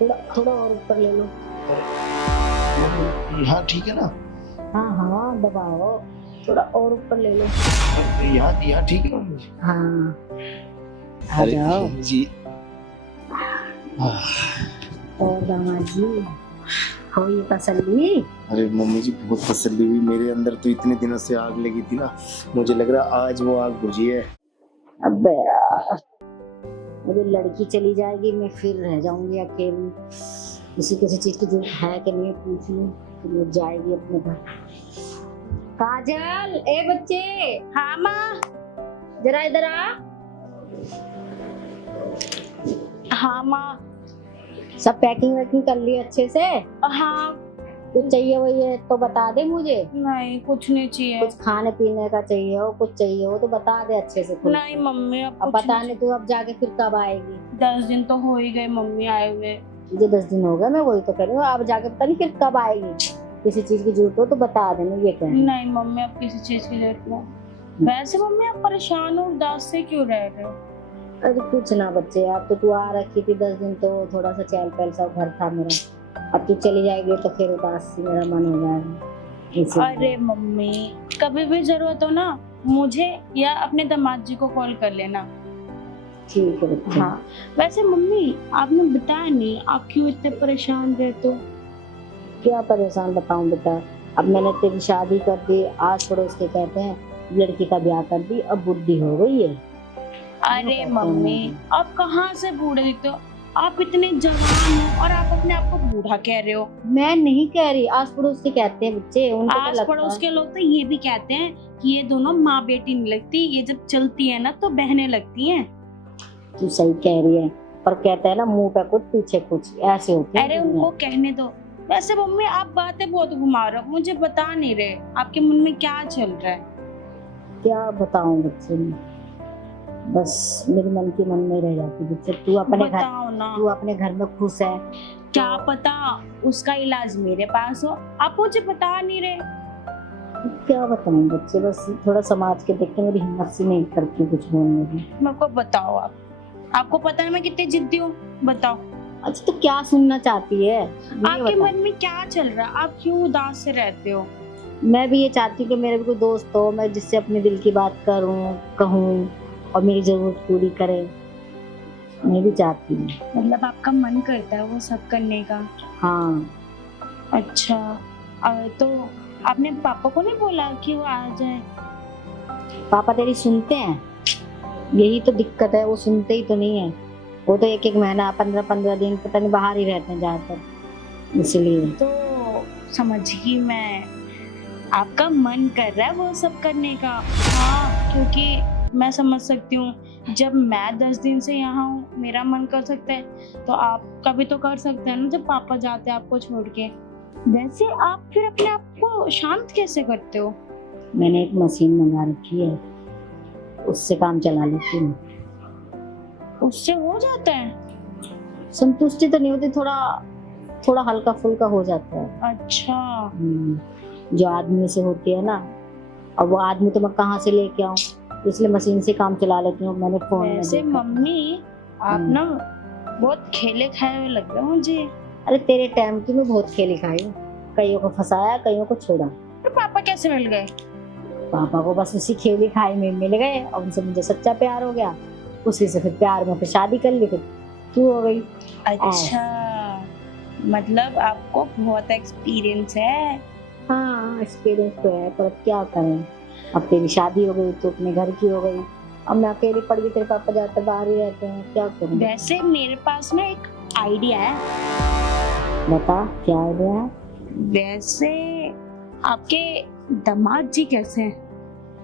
थोड़ा थोड़ा और ऊपर ले लो। यहाँ ठीक है ना? हाँ हाँ, दबाओ, थोड़ा और ऊपर ले लो। यहाँ यहाँ ठीक है ना? हाँ, आ जाओ। जी। और दामाद जी, हो ये तसल्ली? अरे मम्मी जी, बहुत तसल्ली हुई। मेरे अंदर तो इतने दिनों से आग लगी थी ना, मुझे लग रहा आज वो आग बुझी है। अबे यार, मेरी लड़की चली जाएगी, मैं फिर रह जाऊंगी अकेली। किसी किसी चीज की जरूरत है कि नहीं पूछ लूं, फिर वो जाएगी अपने घर। काजल, ए बच्चे। हाँ माँ। जरा इधर आ। हाँ माँ। सब पैकिंग वैकिंग कर ली अच्छे से? हाँ। कुछ चाहिए वही है तो बता दे मुझे। नहीं, कुछ नहीं चाहिए। कुछ खाने पीने का चाहिए हो, कुछ चाहिए हो तो बता दे अच्छे से। नहीं मम्मी, अब अब कुछ पता नहीं तू अब जाके फिर कब आएगी। 10 दिन तो हो ही गए मम्मी आए हुए। मुझे 10 दिन हो गए, मैं वही तो कह रही हूँ। अब जाके पता नहीं फिर कब आएगी। किसी चीज की जरूरत हो तो बता देना, ये कह रही हूँ। नहीं मम्मी, अब किसी चीज की जरूरत नहीं। वैसे मम्मी आप परेशान और उदास से क्यों रह रहे हो? अरे कुछ ना बच्चे, अब तो तू आ रखी थी 10 दिन तो थोड़ा सा चहल पहल सा घर था मेरा। अब तू चली जाएगी तो फिर उदास सी मेरा मन हो जाएगा इसलिए। अरे मम्मी, कभी भी जरूरत हो ना, मुझे या अपने दामाद जी को कॉल कर लेना। ठीक है बच्चे। हाँ, वैसे मम्मी आपने बताया नहीं, आप क्यों इतने परेशान रहते हो? क्या परेशान बताऊं बेटा, अब मैंने तेरी शादी कर दी, आस पड़ोस के कहते हैं लड़की का ब्याह कर दी, अब बुढ़ी हो गई है। अरे मम्मी, आप कहाँ से बूढ़े दिखते हो? आप इतने जवान हो और आप अपने आप को बूढ़ा कह रहे हो। मैं नहीं कह रही, आस पड़ोस के कहते हैं बच्चे, उनको क्या आस लगता पड़ोस है? के लोग तो ये भी कहते हैं कि ये दोनों माँ बेटी नहीं लगती, ये जब चलती है ना तो बहनें लगती हैं। तू सही कह रही है, पर कहते हैं ना मुंह पे कुछ पीछे कुछ, ऐसे होते हैं। अरे उनको कहने दो। वैसे मम्मी आप बातें बहुत घुमा रहे हो, मुझे बता नहीं रहे आपके मन में क्या चल रहा है। क्या बताऊं बच्चे, बस मेरे मन की मन में रह जाती बच्चे। तू अपने घर, बताओ ना। तू अपने घर में खुश है? क्या पता उसका इलाज मेरे पास हो, आप मुझे बता नहीं रहे। क्या बताऊं बच्चे, बस थोड़ा समाज के देख के मेरी हिम्मत सी नहीं करती कुछ बोलने की। मेरे को बताओ आप, आपको पता है मैं कितनी जिद्दी हूँ, बताओ। अच्छा तो क्या सुनना चाहती है ये आपके बता। मन में क्या चल रहा है, आप क्यों उदास से रहते हो? मैं भी ये चाहती हूँ कि मेरे भी कोई दोस्त हो, मैं जिससे अपने दिल की बात करूं, कहूं और मेरी जरूरत पूरी करे। मैं भी चाहती हूँ। मतलब आपका मन करता है वो सब करने का? हाँ। अच्छा, तो आपने पापा को नहीं बोला कि वो आ जाए? पापा तेरी सुनते हैं? यही तो दिक्कत है, वो सुनते ही तो नहीं है। वो तो एक एक महीना 15-15 दिन पता नहीं बाहर ही रहते हैं ज्यादातर, इसलिए। तो समझ गई मैं, आपका मन कर रहा है वो सब करने का। हाँ, क्योंकि मैं समझ सकती हूँ, जब मैं 10 दिन से यहाँ हूँ मेरा मन कर सकता है, तो आपका भी तो कर सकते हैं ना जब पापा जाते हैं आपको छोड़ के। वैसे आप फिर अपने आप को शांत कैसे करते हो? मैंने एक मशीन मंगा रखी है, उससे काम चला लेती हूँ। उससे हो जाता है? संतुष्टि तो नहीं होती, थोड़ा थोड़ा हल्का फुल्का हो जाता है। अच्छा। जो आदमी से होती है ना, अब वो आदमी तो मैं कहाँ से लेके आऊँ, इसलिए मशीन से काम चला लेती हूँ। मैंने फोन में वैसे देखा। मम्मी आप ना बहुत खेले खाए हुए लग रहे हो मुझे। अरे तेरे टाइम की मैं बहुत खेली खाई हूँ, कईयों को फंसाया कईयों को छोड़ा। तो पापा कैसे मिल गए? पापा को बस उसी खेली खाई में मिल गए और उनसे मुझे सच्चा प्यार हो गया। उसी से फिर प्यार में फिर शादी कर ली, फिर तू हो गई। अच्छा, मतलब आपको बहुत एक्सपीरियंस है। हाँ एक्सपीरियंस तो है, पर अब क्या करें, अब तेरी शादी हो गई तो अपने घर की हो गई, अब मैं अकेली पड़ गई, तेरे पापा जाते बाहर ही रहते हैं, क्या करूं। वैसे मेरे पास ना एक आइडिया है। बता क्या आइडिया है? वैसे आपके दामाद जी कैसे हैं?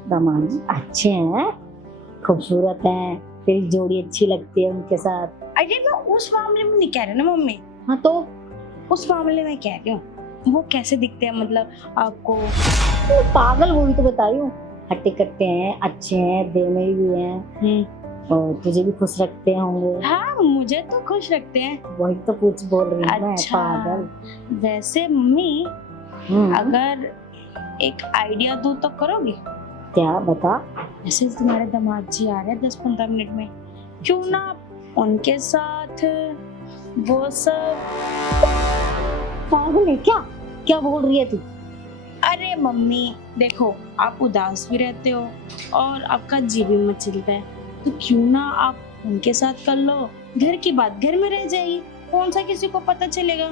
दामाद जी अच्छे हैं, खूबसूरत हैं, तेरी जोड़ी अच्छी लगती है उनके साथ। अरे मैं उस मामले में नहीं कह रही ना मम्मी, हाँ तो उस मामले में कह रही हूँ वो कैसे दिखते हैं, मतलब आपको। तू पागल, वही तो बता रही हूँ। हट्टे कट्टे हैं, अच्छे हैं, देने भी हैं और तुझे भी खुश रखते होंगे। हाँ, मुझे तो खुश रखते हैं। वही तो कुछ बोल रही हूँ मैं, अच्छा। पागल। वैसे मम्मी अगर एक आइडिया दूँ तो करोगी? क्या बता। वैसे तुम्हारे दामाद जी आ रहे हैं 10-15 मिनट में, क्यों ना आप उनके साथ वो सब। पागल है क्या? क्या बोल रही है तू? अरे मम्मी देखो, आप उदास भी रहते हो और आपका जी भी मचलता है, तो क्यों ना आप उनके साथ कर लो। घर की बात घर में रह जाएगी, कौन सा किसी को पता चलेगा।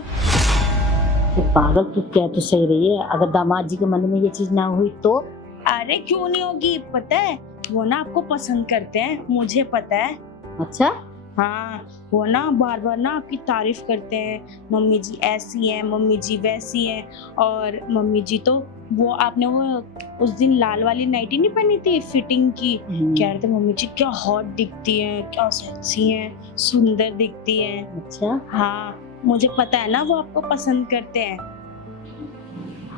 तो पागल तू क्या तो सही रही है, अगर दामाद जी के मन में ये चीज ना हुई तो? अरे क्यों नहीं होगी, पता है वो ना आपको पसंद करते हैं, मुझे पता है। अच्छा, हाँ, वो ना बार बार ना आपकी तारीफ करते हैं, मम्मी जी ऐसी हैं, मम्मी जी वैसी हैं। और मम्मी जी तो वो आपने वो उस दिन लाल वाली नाइटी नहीं पहनी थी फिटिंग की, कह रहे थे मम्मी जी क्या हॉट दिखती हैं, क्या सेक्सी हैं, सुंदर दिखती हैं। अच्छा, हाँ, मुझे पता है ना वो आपको पसंद करते हैं।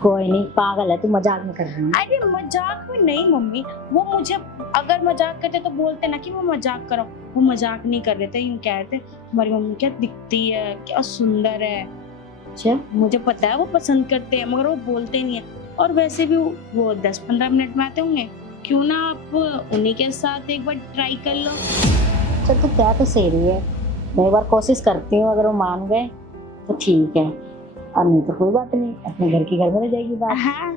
कोई नहीं, पागल है तू, मजाक में कर रही है। अरे मजाक में नहीं मम्मी, वो मुझे अगर मजाक करते तो बोलते ना कि वो मजाक करो। वो मजाक नहीं कर रहे थे, यूं कह रहे थे हमारी मम्मी क्या दिखती है, क्या सुंदर है। अच्छा, मुझे पता है वो पसंद करते हैं, मगर वो बोलते नहीं है। और वैसे भी वो 10-15 मिनट में आते होंगे, क्यों ना आप उन्हीं के साथ एक बार ट्राई कर लो। अच्छा तू क्या तो सही रही है, मैं एक बार कोशिश करती हूँ, अगर वो मान गए तो ठीक है, और नहीं तो कोई बात नहीं, अपने घर की घर में रह जाएगी बात। हाँ,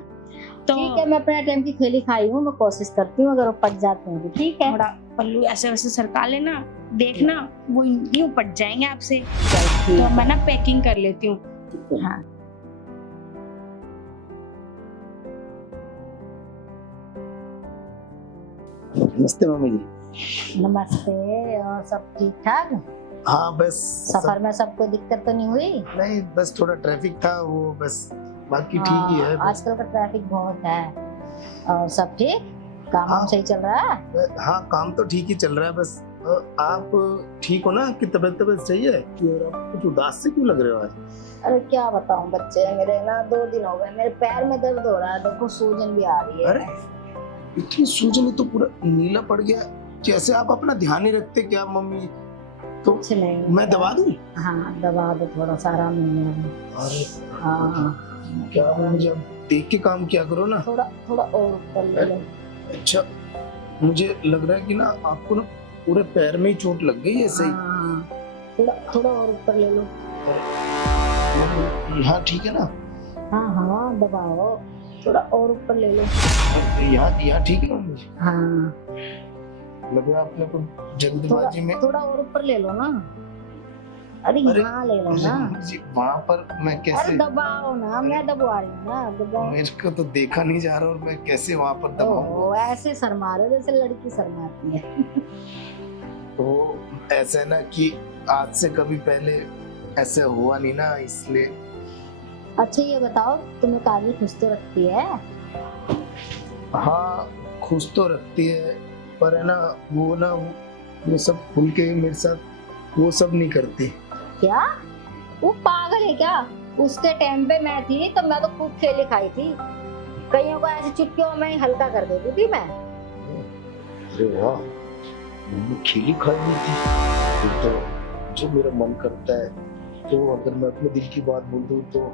तो ठीक है, मैं अपने टाइम की खेली खाई हूँ, मैं कोशिश करती हूँ, अगर वो पट जाते हैं तो ठीक है। थोड़ा पल्लू ऐसे वैसे सरका लेना, देखना वो यूं पट जाएंगे आपसे। चल ठीक तो है। मैं ना पैकिंग कर लेती हूँ। हाँ, नमस्ते मम्मी जी। नमस्ते, और सब ठीक ठाक? हाँ बस सफर में सबको दिक्कत तो नहीं हुई? नहीं, बस थोड़ा ट्रैफिक था वो, बस बाकी ठीक ही है। हाँ, आजकल का ट्रैफिक बहुत है। और सब ठीक, काम हाँ। सही चल रहा है? हाँ, काम तो ठीक ही चल रहा है, बस आप ठीक हो ना? आपकी तबीयत सही है? और आप कुछ उदास से क्यों लग रहे हो आज? अरे क्या बताऊं बच्चे, मेरे ना 2 दिन हो गए, मेरे पैर में दर्द हो रहा है, देखो सूजन भी आ रही है। अरे इतनी सूजन, तो पूरा नीला पड़ गया। कैसे आप अपना ध्यान नहीं रखते क्या मम्मी? तो कुछ नहीं, मैं दवा दूं? हाँ दवा दो, थोड़ा सा आराम मिल जाएगा। अरे हाँ, क्या मुझे अब देख के काम किया करो ना। थोड़ा थोड़ा और कर ले लो। अच्छा, मुझे लग रहा है कि ना आपको ना पूरे पैर में ही चोट लग गई है। सही? हाँ, थोड़ा थोड़ा और ऊपर ले लो। यहाँ ठीक है ना? हाँ हाँ, दबाओ, थोड़ा और ऊपर ले लो। यहाँ ठीक है मुझे? हाँ, लग रहा है आपने को थोड़ा जल्दबाजी में। थोड़ा और ऊपर ले लो ना। अरे अरे, यहाँ ले लो ना। वहाँ पर मैं अरे कैसे? दबाओ ना, मैं दबा रही हूँ ना, दबाओ। मेरे को तो देखा नहीं जा रहा, और मैं कैसे वहाँ पर दबाऊं? ओह, ऐसे शर्मा रहे हो जैसे लड़की शर्माती है। तो ऐसा है ना कि आज से कभी पहले ऐसे हुआ नहीं ना, इसलिए। अच्छा ये बताओ, तुम्हें काजल खुश तो रखती है? हाँ, खुश तो रखती है, पर है ना वो सब खुल के मेरे साथ वो सब नहीं करती। क्या वो पागल है क्या? उसके टाइम पे मैं थी तो मैं तो खूब खेली खाई थी, कईयों को ऐसे चुटकियों में ही हल्का कर देती थी मैं। अरे वाह, मम्मी खिली खाई नहीं थी। फिर तो जो मेरा मन करता है, तो अगर मैं अपने दिल की बात बोल दूं तो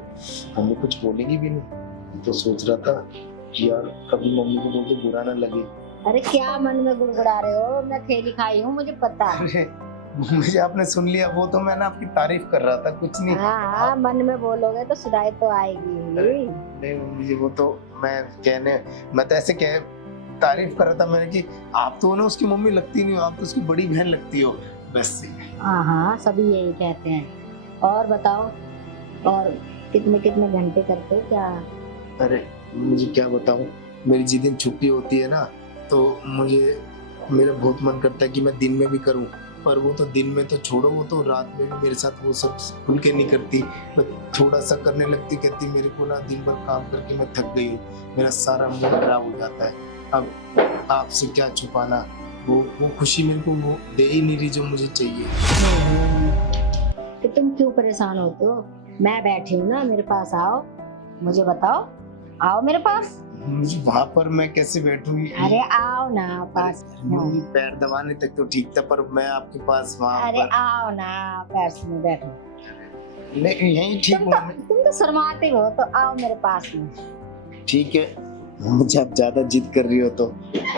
मम्मी कुछ बोलेगी भी नहीं। तो सोच रहा था कि यार कभी मम्मी को बोल के बुरा ना लगे। अरे क्या मन में गुड़गुड़ा रहे हो, मैं खेली खाई हूँ, मुझे पता है। अरे मुझे आपने सुन लिया, वो तो मैं ना आपकी तारीफ कर रहा था, कुछ नहीं। हाँ, मन में बोलोगे तो शिकायत तो आएगी। नहीं मम्मी जी, वो तो मैं तो ऐसे कह तारीफ कर रहा था मैंने कि आप तो ना उसकी मम्मी लगती नहीं हो, आप तो उसकी बड़ी बहन लगती हो, बस। हाँ हाँ, सभी यही कहते हैं। और बताओ, और कितने कितने घंटे करते हो क्या? अरे मुझे क्या बताऊं, मेरी जिस दिन छुट्टी होती है ना, तो मेरा बहुत मन करता है कि मैं दिन में भी करूं, पर वो तो दिन में तो छोड़ो, वो तो रात में भी मेरे साथ वो सब खुल के नहीं करती। मैं थोड़ा सा करने लगती, कहती मेरे को ना दिन भर काम करके मैं थक गई हूँ, मेरा सारा मूड खराब हो जाता है। अब आपसे क्या छुपाना, वो खुशी मेरे को वो दे ही नहीं रही जो मुझे चाहिए। कि तुम क्यों परेशान होते हो? मैं बैठी हूँ ना, मेरे पास आओ, मुझे बताओ, आओ मेरे पास। मुझे वहाँ पर मैं कैसे बैठूंगी? अरे आओ ना पास। मम्मी पैर दबाने तक तो ठीक था, पर मैं आपके पास वहाँ अरे पर आओ ना, पास में बैठो। नहीं, यहीं ठीक हूँ। तुम तो शर्माते हो, तो आओ मेरे पास में। ठीक है, मुझे आप ज्यादा जिद कर रही हो तो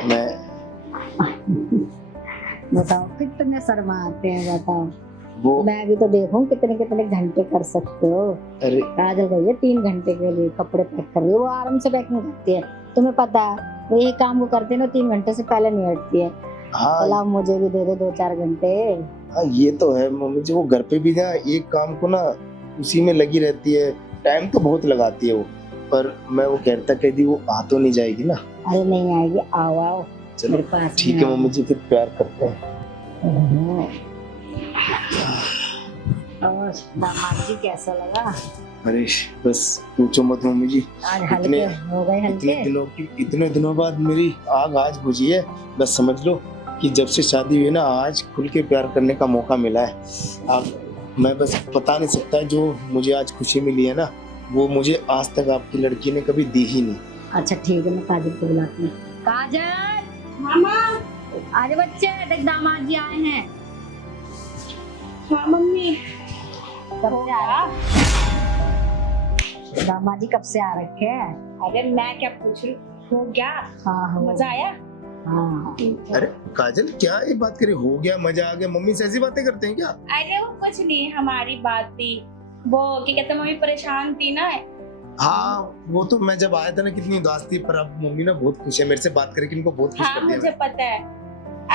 मैं बताओ कितने शर्माते हैं, बताओ। वो मैं भी तो देखूं कितने कितने घंटे कर सकते हो। अरे काजल गई है 3 घंटे के लिए कपड़े पैक कर रही है, वो आराम से पैकिंग करती है। तुम्हें पता है वो ये काम को करते हैं ना 3 घंटे से पहले नहीं हटती है। हाँ बोला मुझे भी दे दो 2-4 घंटे। हाँ, ये तो है मम्मी जी। वो घर पे भी ना एक काम को ना उसी में लगी रहती है, टाइम तो बहुत लगाती है वो। पर मैं वो कहता कह वो आ तो नहीं जाएगी ना। अरे नहीं आएगी, आओ आओ चलो मेरे पास ठीक है मम्मी जी, फिर प्यार करते हैं। और दामाद जी कैसा लगा? अरे बस पूछो मत मम्मी जी, आज हल्के इतने- हो गए हल्के। इतने दिनों बाद मेरी आग आज बुझी है। बस समझ लो कि जब से शादी हुई ना आज खुल के प्यार करने का मौका मिला है। अब मैं बस बता नहीं सकता, जो मुझे आज खुशी मिली है ना वो मुझे आज तक आपकी लड़की ने कभी दी ही नहीं। अच्छा ठीक है, मैं काजल को बुलाती हूँ। काजल मामा। अरे बच्चे देख दामाद जी आए हैं। हाँ मम्मी। कब से आ दामाद जी कब से आ रखे हैं? अरे मैं क्या पूछ रही हो गया? हाँ हो मजा आया? हाँ अरे काजल क्या ये बात करे, हो गया मजा आ गया? मम्मी से ऐसी बातें करते हैं क्या? अरे वो कुछ नहीं, हमारी बात थी। वो क्या कहते मम्मी परेशान थी ना। हाँ वो तो मैं जब आया था ना कितनी उदास थी, पर अब मम्मी ना बहुत खुश है मेरे से बात करके, इनको बहुत खुश हाँ कर दिया मुझे पता है।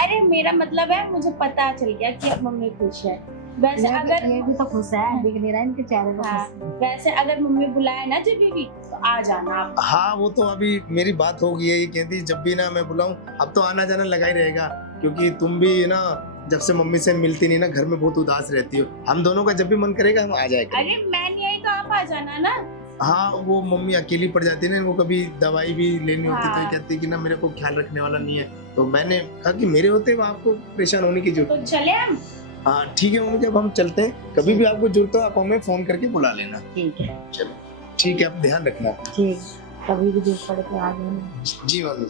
अरे मेरा मतलब है मुझे पता चल गया कि अब मम्मी खुश है। वैसे अगर ये भी तो खुश है, दिख नहीं रहा इनके चेहरे पे हाँ, खुश है। वैसे अगर मम्मी बुलाए ना जब भी तो आ जाना आप। हाँ वो तो अभी मेरी बात हो गई है, ये कहती जब भी ना मैं बुलाऊं अब तो आना जाना लगा ही रहेगा, क्योंकि तुम भी ना जब से मम्मी से मिलती नहीं ना घर में बहुत उदास रहती हो। हम दोनों का जब भी मन करेगा हम आ जाएगा। अरे मैं नहीं आई तो आप आ जाना ना। हाँ वो मम्मी अकेली पड़ जाती है ना, वो कभी दवाई भी लेनी होती है तो ये हाँ। कहती है कि ना मेरे को ख्याल रखने वाला नहीं है, तो मैंने कहा कि मेरे होते हुए आपको परेशान होने की जरूरत तो चले हम। हाँ ठीक है मम्मी, जब हम चलते हैं कभी भी आपको जरूरत हो आप हमें फोन करके बुला लेना। ठीक है चलो ठीक है, आप ध्यान रखना। ठीक, कभी भी जरूरत पड़े तो आ जाना। जी मम्मी।